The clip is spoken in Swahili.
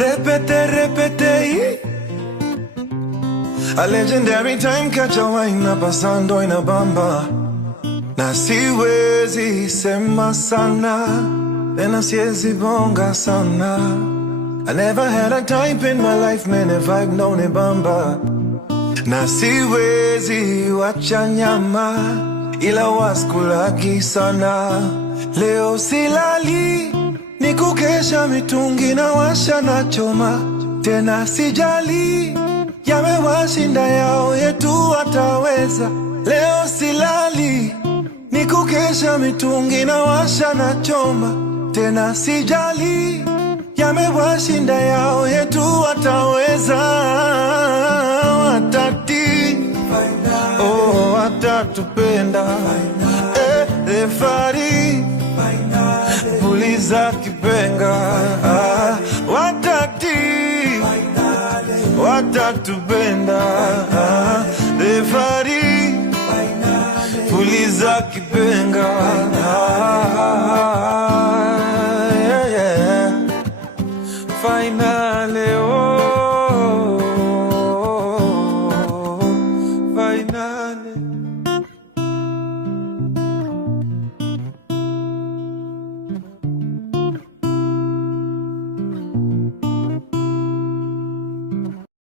Repete, repete. A legendary time catcher wine pasando inabamba. Na siwezi sema sana, tena siwezi bonga sana. I never had a type in my life, man, if I've known it bamba. Na siwezi wacha nyama, ila waskulaki sana. Leo silali, ni kukesha mitungi na washa na choma. Tena sijali, yamewashinda yao yetu wataweza. Leo silali, ni kukesha mitungi na washa na choma. Tena sijali, yamewashinda yao yetu wataweza. Watati, oh watatupenda. Refari, puliza kipenga. Watati, watatupenda. Refari, puliza kipenga. Yeah, yeah. Final.